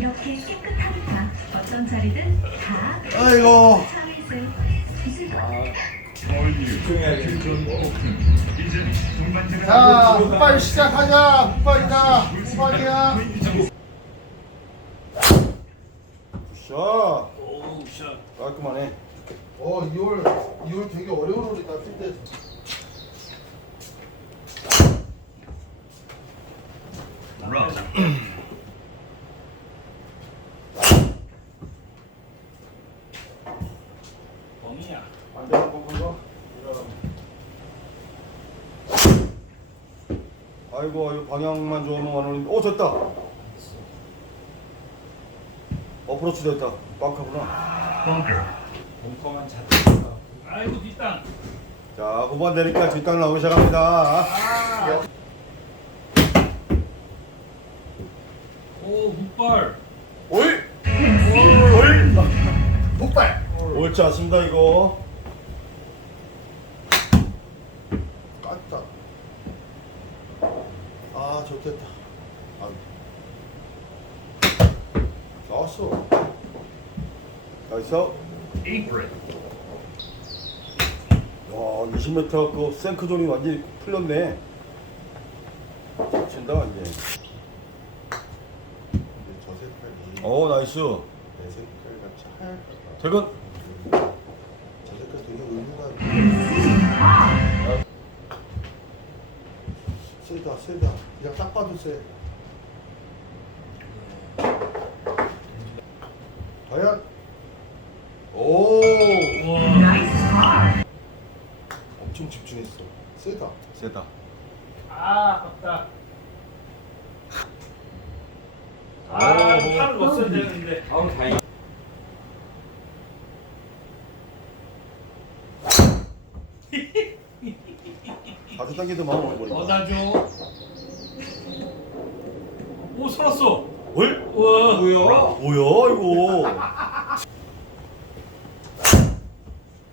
이렇게 깨끗하니까 어떤 자리든 다 아이고. 것 자, 훅발 시작하자. 훅발이다. 훅발이야. 굿샷. 깔끔하네. 어, 2월 2월 되게 어려운 홀이다 뛸 때. 범이야. 안되는 건가? 아이고, 이거 방향만 좋으면 원원인데. 오, 됐다. 어프로치 됐다. 빵카구나. 벙커만 잡다. 아이고 뒷땅. 자, 후반 되니까 뒷땅 나오기 시작합니다. 오 훅발. 오이! 오이! 폭발. 옳지 않습니다, 이거. 깠다. 아, 좋겠다. 아. 나왔어. 나이스. 와, 20m 그 생크존이 완전히 풀렸네. 잘 친다, 이제. 근데 저 색깔이 오, 나이스. 내 색깔 같이 하얗다. 퇴근. 저 색깔 되게 의미가 세다 세다 그냥 딱 봐도 세 과연 오 와. 엄청 집중했어 세다 세다. 아 아깝다. 오. 아 팔을 넣었어야 되는데. 아우 다행. 아주 당기도 마음 먹어버린다. 얻어줘. 오 살았어. 뭘? 우와. 뭐야? 뭐야, 이거.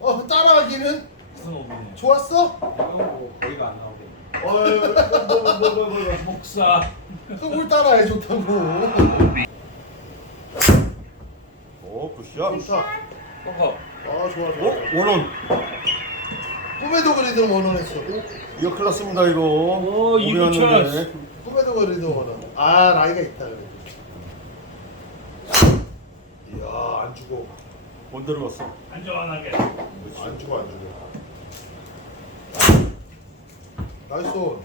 어 따라하기는. 좋았어? 이건 뭐안 나오게. 어이 뭐뭐뭐 뭐, 목사. 그걸 따라해 좋다고 오, 굿샷. 좋다 벙커. 아 좋아 오, 좋아 원원. 꿈에도 그리던 원원했어 오, 이거 큰일 났습니다, 이거. 오, 이거 오래왔는데. 꿈에도 그리던 원원 아 나이가 있다 그래 이야 안 죽어 못 들어갔어. 안전하게. 안 죽어 안 죽어 나이스 온.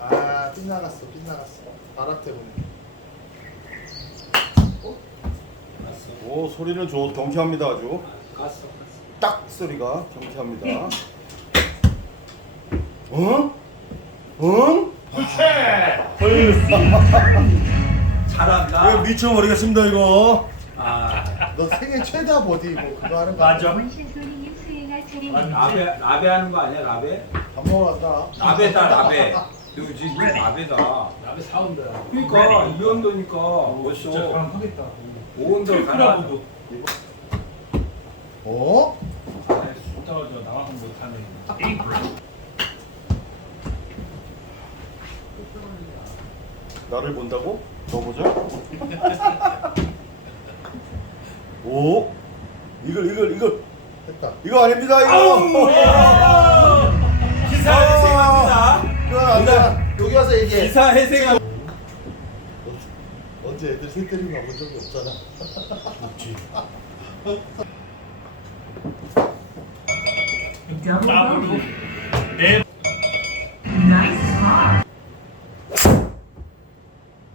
아 빗나갔어 빗나갔어 바람 때문에 오, 소리는 좋, 경쾌합니다, 아주. 갔어. 갔어. 딱 소리가 경쾌합니다. 응? 응? 잘한다. 이거 미쳐 버리겠습니다, 이거. 아 너 생애 최다 버디 뭐 그거 하는 거 맞아. 수행할 차례입니다. 라베 라베 하는 거 아니야 라베? 밥 먹으러 간다 라베다 라베. 너 지금 라베다. 나비 사온다. 그러니까 이 정도니까 진짜 벌써 그럼 하겠다. 오온도 가나. 트리플하고도 어? 이따가 저 나와서 못하네. 나를 본다고? 저 보자. 오, 이걸 이걸 이걸 했다 이거 아닙니다 이거. 기사 회생합니다. 이건 안 돼. 여기 와서 얘기해 기사 회생합. 언제 애들 새 때리고 가본 적이 없잖아 나블로. 네.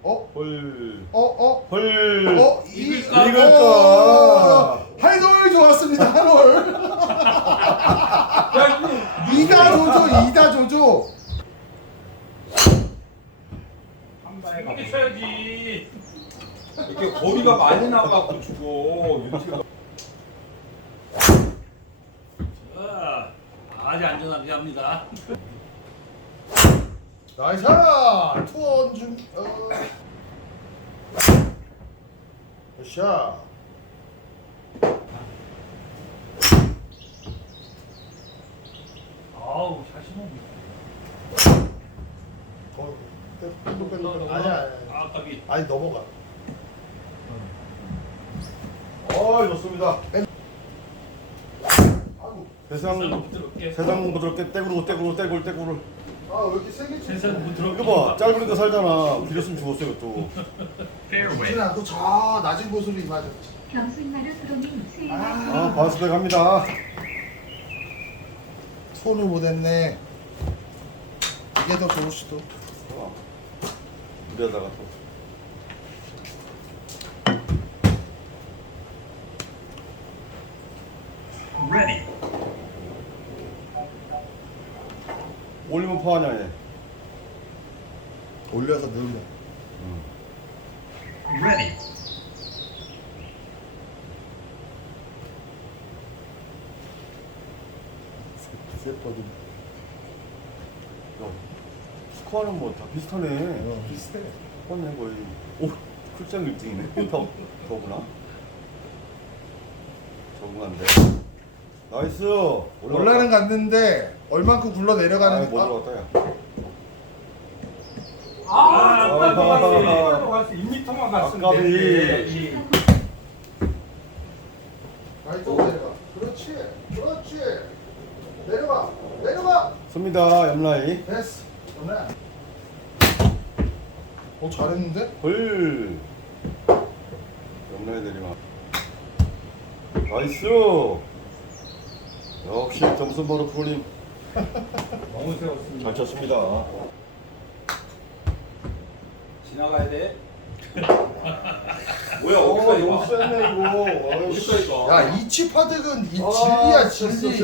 어? 헐, 어? 어? 헐. 어? 이, 이글까? 이글까? 아우 자신 없네. 거 너, 아니야. 아니야. 아 까비. 아니 넘어가. 어, 어 좋습니다. 아이고. 세상 세상 부드럽게 떼구르 떼구르 떼굴 떼구르. 아왜 이렇게 세게 치? 세상 부드럽게. 이거 봐 짧으니까 살잖아. 길었으면 죽었어 이것도. 진아 너저 낮은 고수리 맞아. 경순 마루 소로민 수행. 아 바스 갑니다. 손을 못했네 이게 더 좋을 수도 어. 무리하다가 또. Ready. 올리면 파하냐 얘. 올려서 넣으면 Ready. 세퍼도 야, 스코어는 뭐 다 비슷하네. 어, 비슷해 똑같네 거의. 오 출장 1등이네. 더 더구나. 적응한데. 나이스. 올라는 갔는데 얼만큼 굴러 아, 내려가는 못 아, 들어갔다 야. 아, 아, 아까 아, 갔어. 갔어. 2m만 갔으면 아까비. 되는데. 라이트로 내려가 그렇지 그렇지 내려가 내려가 씁니다 옆라인. 됐어 전화 어 잘했는데? 헐. 옆라인 내리막. 나이스. 역시 점수 버로 프로님 너무 세웠습니다. 잘 쳤습니다. 지나가야 돼. 뭐야, 어디가 어? 너무 세네 이거. 이거? 야 이치 파득은 이 아, 진리야 진리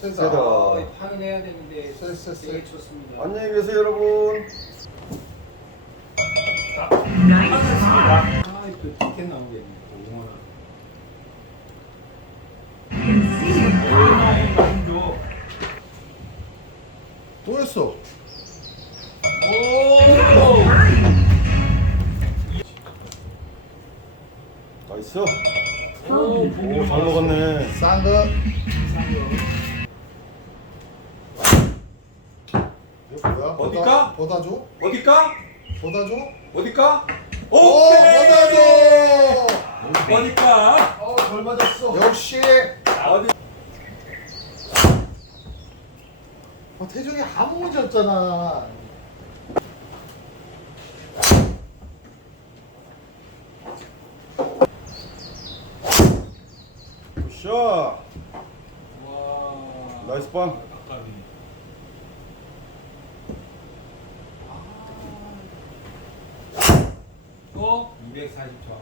세다 세다. 아, 확인해야 되는데. 되게 좋습니다. 안녕히 계세요 여러분. 보다 줘? 어디까? 오 오케이! 보다 줘! 어디까? 어잘 맞았어. 역시 어디? 어, 태종이 아무 문제 없잖아 굿샷. 와. 나이스 방. 아까비. 또 240초.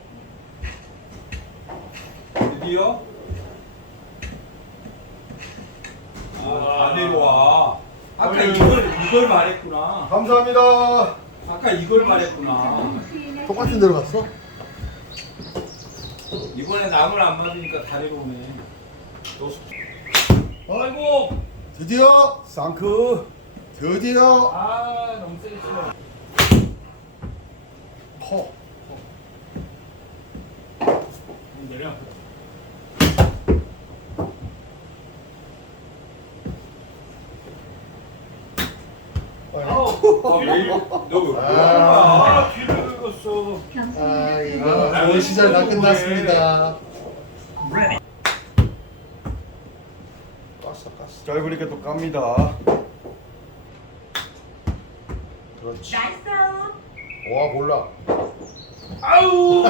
드디어 아, 다 내려와. 아까 어이. 이걸 이걸 말했구나. 감사합니다. 아까 이걸 말했구나. 똑같은 데로 갔어? 이번에 나무를 안 맞으니까 다 내려오네. 아이고. 드디어 쌍크. 드디어 아 너무 세게 쳐. 커 내려. 아, 아. 아 뒤를 긁었어. 아, 좋은 시절 다. 끝났습니다. 깠어 깠어 짧으니까 또 깝니다. 그렇지 나이스 와 몰라 아우.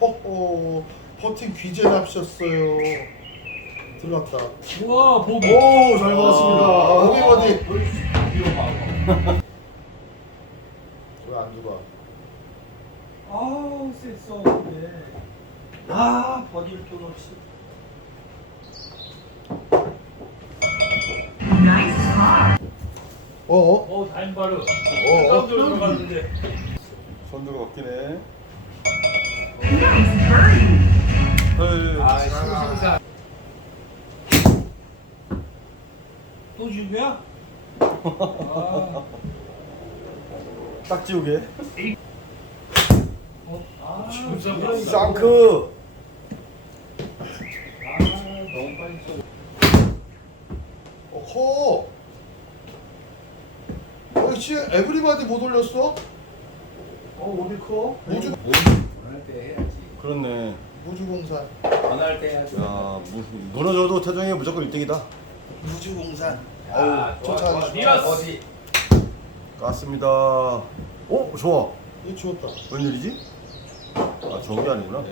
허허 퍼팅 귀재 납셨어요 들어갔다 와 보기. 오잘 먹었습니다. 어디 어디 뒤로 봐. 왜안 들어와 아우 셌어 근데. 아 버디를 또파 어어? 어 다인바르. 어. 들어갔는데. 손들어 먹기네. 나이스 버디 헐. 아신승사. 또 지우야? 아, 딱 지우개. 아, 진짜 이런 맛있다. 쌍크. 아 너무 빨리 써. 어허 역시 에브리바디 못 올렸어? 어 어디 커? 우주 원할 때 해야지. 그렇네. 우주공산 원할 때 해야지. 야 무, 무너져도 태종이 무조건 1등이다. 우주공산. 아유, 쫓아가지고. 니어스. 깠습니다. 오, 좋아. 이거 주웠다. 어, 웬일이지? 아, 저기 아니구나. 어?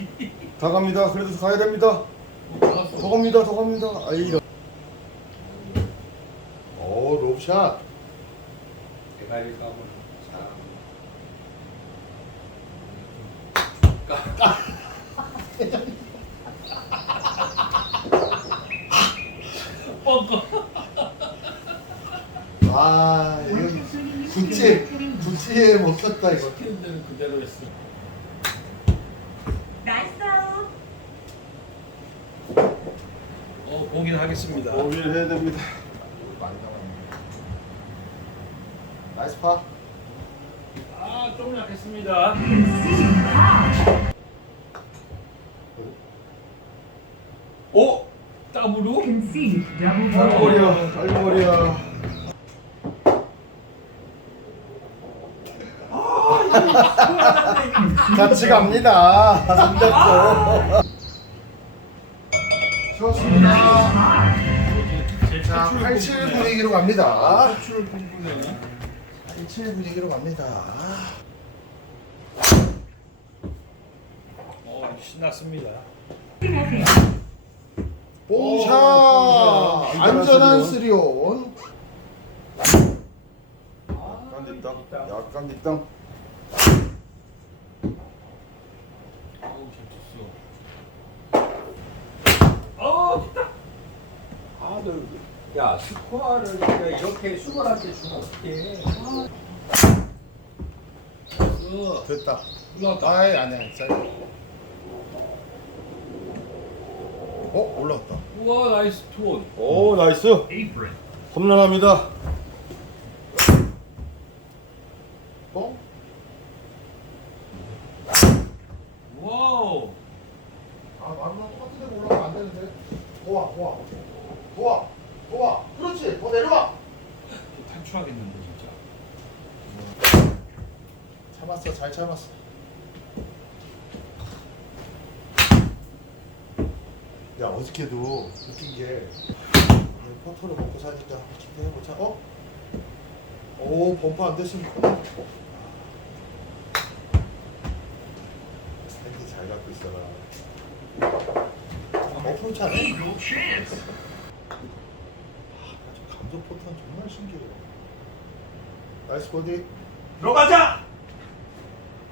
다 갑니다. 그래도 가야 됩니다. 더 갑니다. 더 갑니다. 아이. 이런. 오, 롭샷. 대가리 까불. 까. 6번 거. 아 이건 구찌 구찌에 못 썼다 이거. 시키는 대로 그대로 했어. 나이스 어, 보긴 하겠습니다. 오비를 해야 됩니다. 많이 남았네. 나이스 파. 아, 조금 약했습니다. 음. 더블로? 아이고. 머리야. 아이고 머리야. 같이 갑니다. 삼대포. 좋습니다. 제 자, 탈출을 87 뽑네. 분위기로 갑니다. 탈출을 뽑네. 87 분위기로 갑니다. 어, 신났습니다. 팀하세요. 뽕샷! 오, 안전한 쓰리온. 약간 뒷땅. 약간 뒷땅. 어우, 잘 쳤어. 어, 됐다. 아, 너, 야, 스코어를 그냥 이렇게 수건한테 주면 어떡해. 어, 됐다. 아이, 아니야. 자. 어, 올라왔다. 우와, 나이스 투원. 오 나이스. 홈런합니다. 뽕? 와우. 아, 마루랑 똑같은 데로 올라가면 안 되는데. 도와, 도와. 도와, 도와. 그렇지. 더 내려와. 탈출하겠는데, 진짜. 참았어, 잘 참았어. 야, 어저께도 웃긴 게 포토를 먹고 사니까 기대해보자. 어? 오, 범퍼 안 됐습니까? 핸디 잘 갖고 있어라. 어프로치 안 해? 아, 감속 포탄 정말 신기해요. 나이스 보디. 들어가자!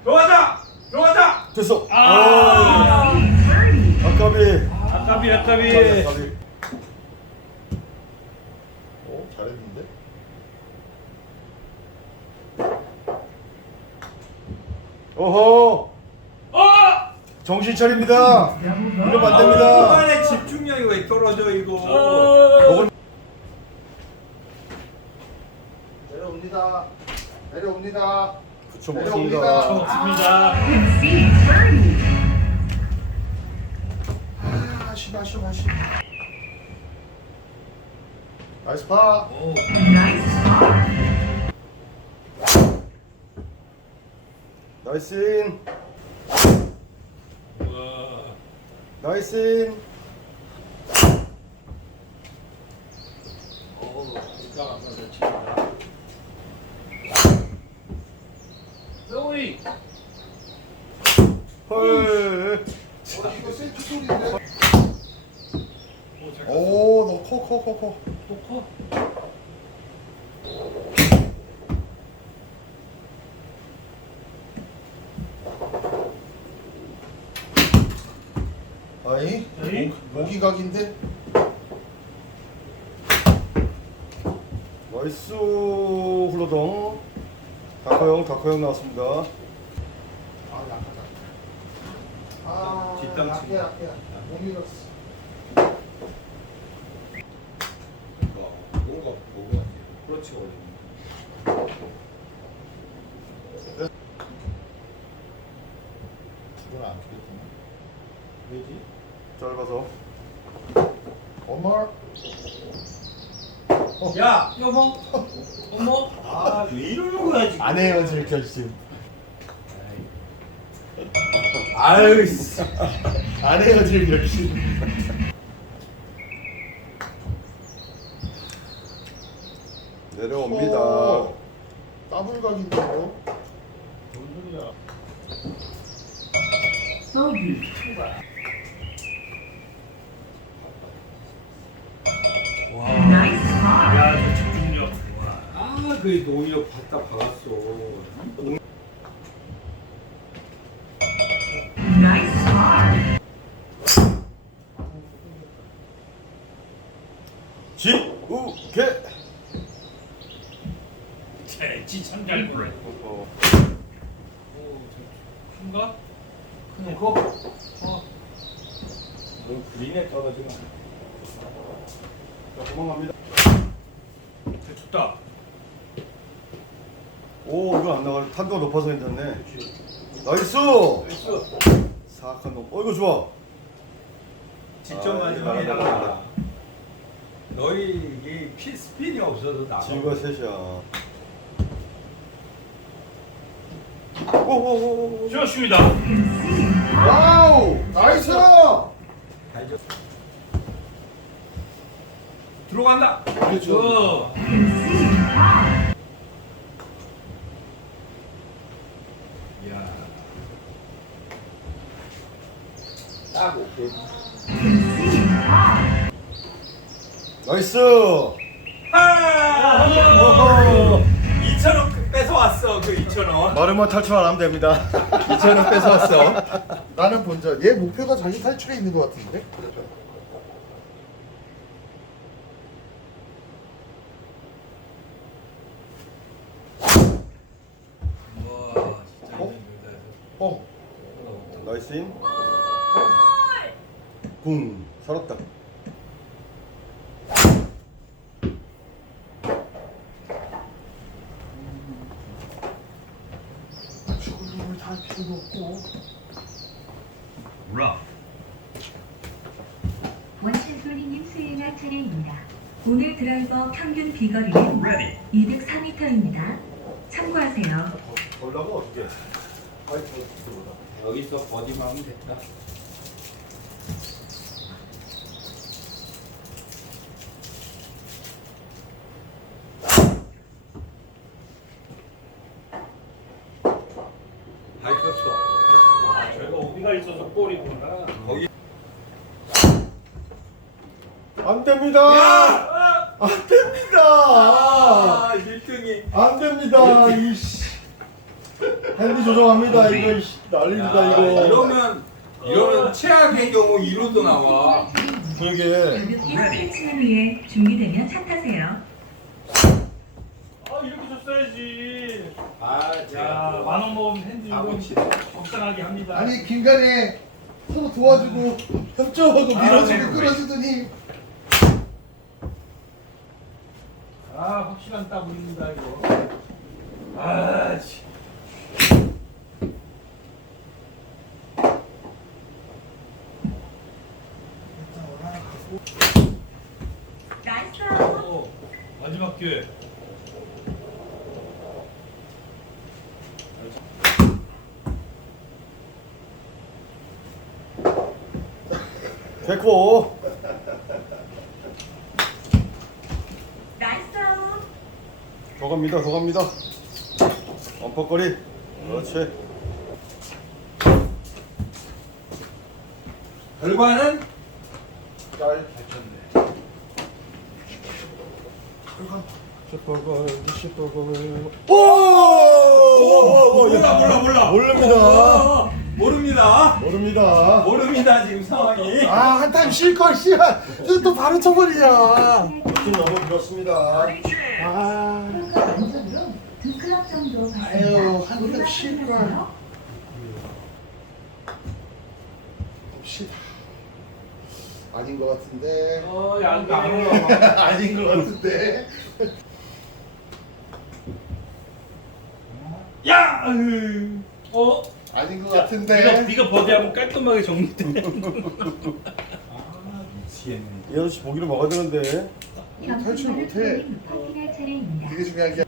들어가자! 들어가자! 됐어. 아. 아 까비. 아까비. 오, 잘했는데? 어허. 어! 정신 차립니다. 이러면 안 됩니다. 초반에 집중력이 왜 떨어져, 이거. 어! 내려옵니다. 내려옵니다. 그쵸 내려옵니다. 먹습니다. 좋습니다. Concede birdie. 나이스 파. 오. 나이스 인. 나이스 인. 어우, 진짜. 헐. 어, 이거 센트 소리인데? 오, 너 커, 커, 커, 커. 또 커. 아이, 목이 각인데? 나이스 흘러덩. 다커형 다커형 나왔습니다. 아, 약하다. 아, 뒷땅 약해. 약해. 못 밀었어. 이거, 이런 거 보고. 그렇지, 원래. 줄은 안 피겠구나. 왜지? 짧아서. 엄마. 야 여보 어머 아왜 이러는 거야 지금 안 헤어질 결심. 아유 씨. 안 헤어질 결심. 내려옵니다. 오, 더블 각인데요? 뭔 소리야? 보기 와. 나이스 파 야, 저 집중력. 와. 아 그 노이어 봤다 박았어 나가. 탄도가 높아서 괜찮네. 나이스. 사악한 놈. 어, 이거 좋아. 직접 아, 맞으면 이거 나가 나가. 너희 이게 피 스핀이 없어도 나가 지우가 셋이야. 오오오오. 좋습니다. 와우, 나이스. 들어간다 그렇죠. 야. 딱 오케이 나이스. 아! 어허. 2,000원 뺏어왔어 그 2,000원 마르마 탈출 안 하면 됩니다. 2,000원 뺏어왔어 나는 본전. 얘 목표가 자기 탈출에 있는 것 같은데? 와, 진짜 어? 힘들다. 어. 나이스인. 붕. 살았다. 죽을 놈을 다 필요도 없고. 라. 원찬솔리님 수행할 차례입니다. 오늘 드라이버 평균 비거리는 레디. 204m입니다. 참고하세요. 걸라고 어떻게? 여기서 버디만 하면 됐다 밟혔어 아, 저희가 오비가 있어서 볼이구나. 거기 안 됩니다. 안 됩니다. 아 1등이 안 됩니다. 이씨. 핸드 조정합니다. 이거 이씨, 난리입니다 이거. 이러면 이러면 최악의 경우 2루도 나와 그러게. 가볍게 스트레칭을 위해 준비되면 차 타세요. 아, 이렇게 줬어야지. 아 야, 만원 먹으면 핸드 적당하게 합니다. 아니 긴간에 서로 도와주고 협조하고 아, 밀어주고 네. 끌어주더니 아, 확실한 따블입니다 이거. 아, 씨. 나이스! 어, 마지막 기회. 됐고. 나이스! 더 갑니다. 더 갑니다. 엄퍼거리. 그렇지. 결과는. 오! 오! 몰라 몰라 몰라 모릅니다. 어, 모릅니다 모릅니다. 모릅니다 지금 상황이 아, 한 타임 쉴걸, 씨발. 또 바로 쳐버리냐. 좀 너무 길었습니다. 정도. 아유, 쉴걸. 타세요. 봅시다. 아닌 것 같은데. 어, 야, 안 올라가. 아닌 것 같은데. 야! 으. 어? 아닌 것 네가, 같은데. 네가 버디하면 깔끔하게 정리돼. 아 미치겠네 이 아저씨 보기를 먹어야 되는데. 탈출 못해. 파킹할 차례입니다. 되게 중요한 게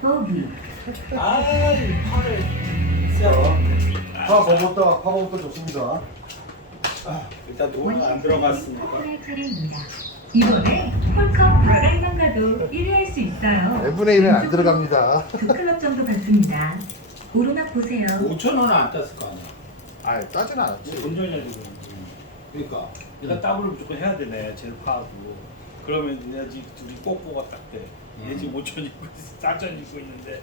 보기. 아이 팔을 세워. 파 버벅다 파 버벅다 좋습니다. 일단 돈은 안 차례입니다. 이번에 홀컵 브라이만 가도 1위 할 수 있어요. N분의 1은 안 들어갑니다. 두 클럽 정도 받습니다. 오르막 보세요. 5천 원은 안 땄을 거 아니야. 아 따진 않았지. 본전이야 지금. 그러니까. 내가 더블을 무조건 해야 되네. 제일 파하고. 그러면 내가 지금 둘이 꼭보가 딱 돼. 얘 지금 5천 입고 있어. 4천 입고 있는데.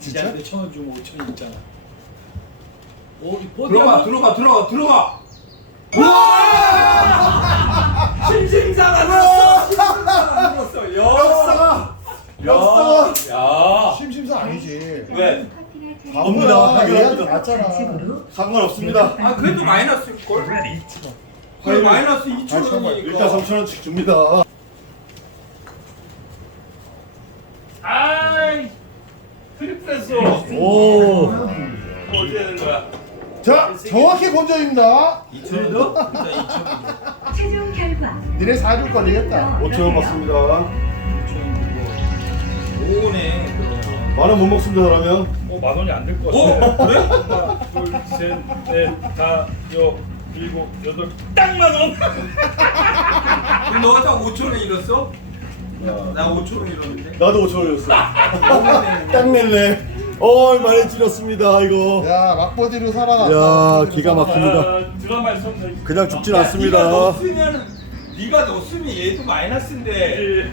진짜? 진짜? 천원 주면 5천 있잖아. 오, 이 뽀대 들어가 한번- 들어가 들어가 들어가. 와! 심심사가 들었어. 심심사가 들었어. 역사! 역사! 야. 심심사 아니지. 왜? 갑니다. 얘한테 맞잖아. 좌측으로 상관없습니다. 아 그래도 마이너스 걸. 그래 마이너스 2천 원이니까. 일단 3천 원씩 줍니다. 아이! 트리플했어. 오. 어떻게 되는 거야? 자, 정확히 본전입니다. 2천 원도? 일단 2천 원. 최종 결과. 니네 4육 걸리겠다. 5천 원 받습니다. 2천 원 오네. 그럼. 만원 못 먹습니다 그러면. 어, 만 원이 안 될것오 같아. 그래? 하나, 둘, 셋, 넷, 다, 여, 일곱, 여덟, 딱 만 원! 그럼 너가 딱 5천 원 잃었어? 나 5천 원 잃었는데. 나도 5천 원이었어. 딱딱 냈네. 어 많이 줄였습니다 이거. 야, 막버디로 살아났다. 야, 기가. 막힙니다. 아, 드라마에 섰네. 그냥 죽진 네가 않습니다. 넣었으면 네가 넣었으면 얘도 마이너스인데. 예.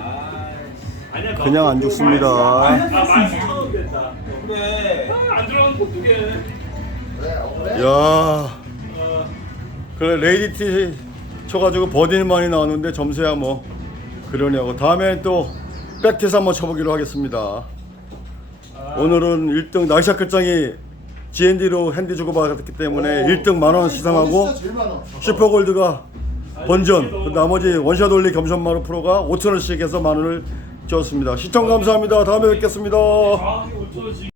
아 아니야, 그냥 안 죽습니다. 아, 마이너스 만 있어. 삼천 원 됐다. 그래. 아, 안 들어간 거 어떡해. 그래, 억울해. 야, 어, 그래 레이디티 쳐가지고 버디는 많이 나왔는데 점수야 뭐 그러냐고. 다음에 또 백테스 한번 쳐보기로 하겠습니다. 오늘은 1등 나이샷 끝장이 GND로 핸디 주고 받았기 때문에 오. 1등 만원 시상하고. 슈퍼골드가 번전 그 나머지 원샷 올리 겸손마루 프로가 5천 원씩 해서 만 원을 줬습니다. 시청 감사합니다. 다음에 뵙겠습니다. 정확히 5천 원씩.